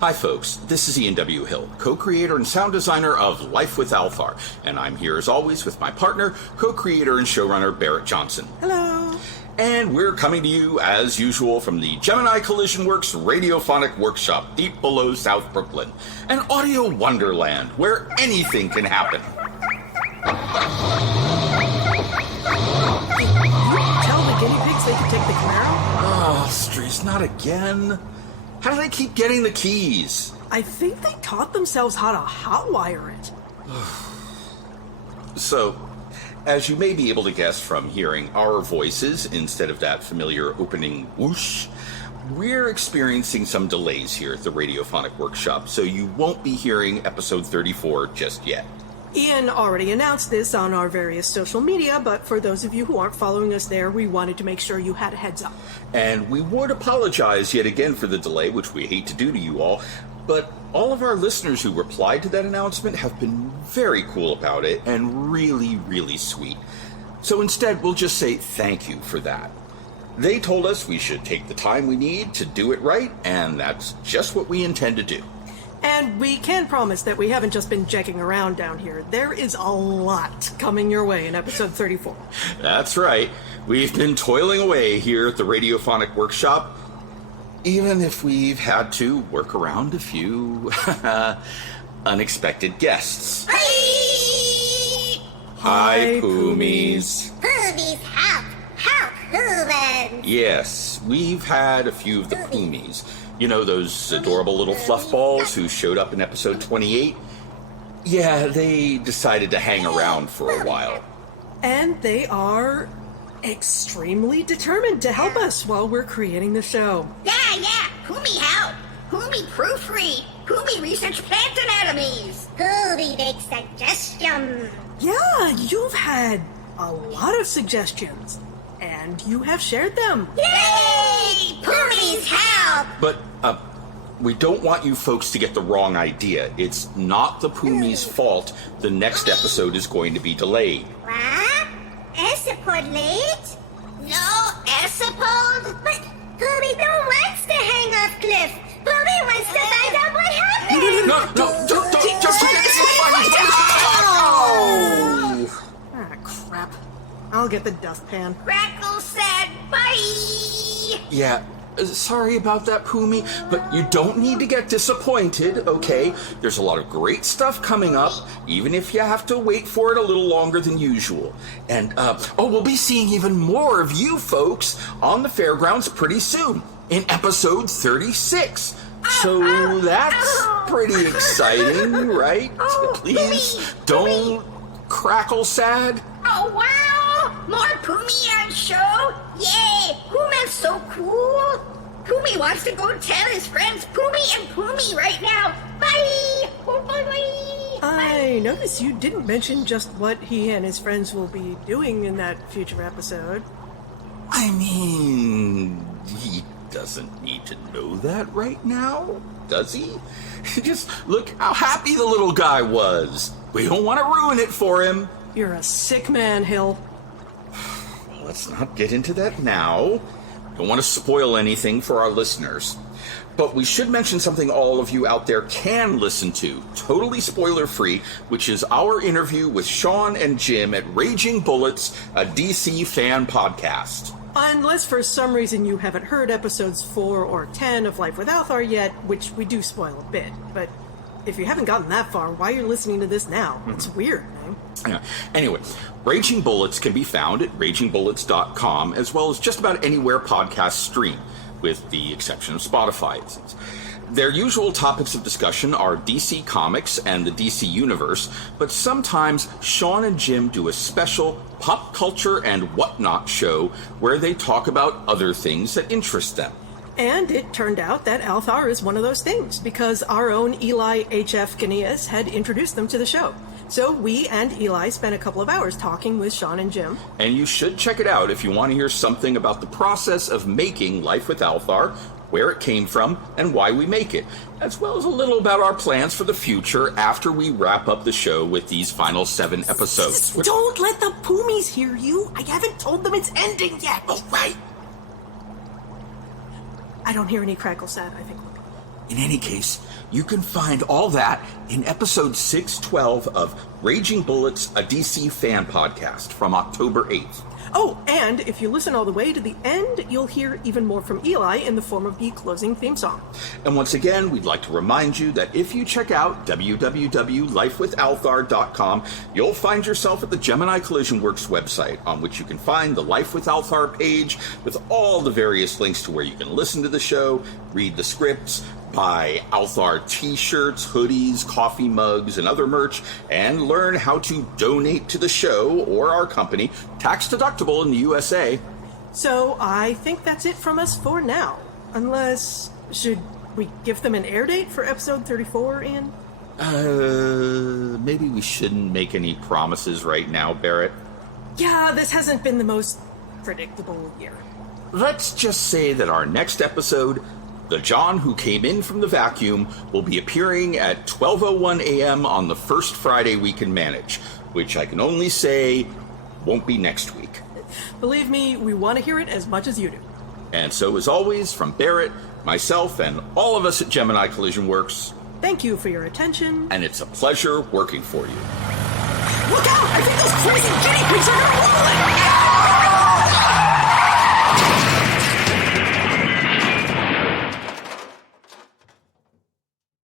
Hi folks, this is Ian W. Hill, co-creator and sound designer of Life With Althaar, and I'm here as always with my partner, co-creator and showrunner Berit Johnson. Hello. And we're coming to you, as usual, from the Gemini CollisionWorks Radiophonic Workshop deep below South Brooklyn, an audio wonderland where anything can happen. Did you tell the guinea pigs they could take the Camaro? Oh, Streets, not again. How do they keep getting the keys? I think they taught themselves how to hotwire it. So, as you may be able to guess from hearing our voices instead of that familiar opening whoosh, we're experiencing some delays here at the Radiophonic Workshop, so you won't be hearing episode 34 just yet. Ian already announced this on our various social media, but for those of you who aren't following us there, we wanted to make sure you had a heads up. And we would apologize yet again for the delay, which we hate to do to you all, but all of our listeners who replied to that announcement have been very cool about it and really, really sweet. So instead, we'll just say thank you for that. They told us we should take the time we need to do it right, and that's just what we intend to do. And we can promise that we haven't just been jacking around down here. There is a lot coming your way in episode 34. That's right. We've been toiling away here at the Radiophonic Workshop, even if we've had to work around a few unexpected guests. Hi, Poomies. Poomies, help! Help, humans! Yes, we've had a few of the Poomies. You know, those adorable little fluff balls who showed up in episode 28? Yeah, they decided to hang around for a while. And they are extremely determined to help us while we're creating the show. Yeah, Poomy help! Poomy proofread! Poomy research plant anatomies! Poomy make suggestions! Yeah, you've had a lot of suggestions, and you have shared them. Yay! Poomies help! But, we don't want you folks to get the wrong idea. It's not the Poomies' fault the next episode is going to be delayed. What? Episode late? No episode? But Poomy don't wants to hang off cliff. Poomy wants to find out what happened. No, don't, just Ah, crap. I'll get the dustpan. Crackle said bye! Yeah, sorry about that, Poomy, but you don't need to get disappointed, okay? There's a lot of great stuff coming up, even if you have to wait for it a little longer than usual. And, we'll be seeing even more of you folks on the fairgrounds pretty soon, in episode 36. So that's pretty exciting, right? Please don't crackle sad. Oh, wow! More Poomy on show? Yay! Pooman's so cool! Poomy wants to go tell his friends Poomy and Poomy right now. Bye! Oh, bye-bye! I notice you didn't mention just what he and his friends will be doing in that future episode. I mean, he doesn't need to know that right now, does he? Just look how happy the little guy was. We don't want to ruin it for him. You're a sick man, Hill. Let's not get into that now. Don't want to spoil anything for our listeners. But we should mention something all of you out there can listen to, totally spoiler-free, which is our interview with Sean and Jim at Raging Bullets, a DC fan podcast. Unless for some reason you haven't heard episodes 4 or 10 of Life With Althaar yet, which we do spoil a bit. But if you haven't gotten that far, why are you listening to this now? It's weird, man. Yeah. Anyway, Raging Bullets can be found at ragingbullets.com, as well as just about anywhere podcasts stream, with the exception of Spotify, it seems. Their usual topics of discussion are DC Comics and the DC Universe, but sometimes Sean and Jim do a special pop culture and whatnot show where they talk about other things that interest them. And it turned out that Althaar is one of those things, because our own Eli H.F. Genius had introduced them to the show. So we and Eli spent a couple of hours talking with Sean and Jim. And you should check it out if you want to hear something about the process of making Life with Althaar, where it came from, and why we make it, as well as a little about our plans for the future after we wrap up the show with these final 7 episodes. Don't let the Poomies hear you. I haven't told them it's ending yet. Oh, right. I don't hear any crackle sad, I think. In any case, you can find all that in episode 612 of Raging Bullets, a DC fan podcast from October 8th. Oh, and if you listen all the way to the end, you'll hear even more from Eli in the form of the closing theme song. And once again, we'd like to remind you that if you check out www.lifewithalthar.com, you'll find yourself at the Gemini CollisionWorks website, on which you can find the Life with Althaar page with all the various links to where you can listen to the show, read the scripts, buy Althaar t-shirts, hoodies, coffee mugs, and other merch, and learn how to donate to the show or our company, tax deductible in the USA. So I think that's it from us for now. Unless, should we give them an air date for episode 34, Ian? Maybe we shouldn't make any promises right now, Berit. Yeah, this hasn't been the most predictable year. Let's just say that our next episode, The John Who Came In From the Vacuum, will be appearing at 12:01 a.m. on the first Friday we can manage, which I can only say won't be next week. Believe me, we want to hear it as much as you do. And so, as always, from Berit, myself, and all of us at Gemini CollisionWorks, Thank you for your attention. and it's a pleasure working for you. Look out! I think those crazy guinea pigs are gonna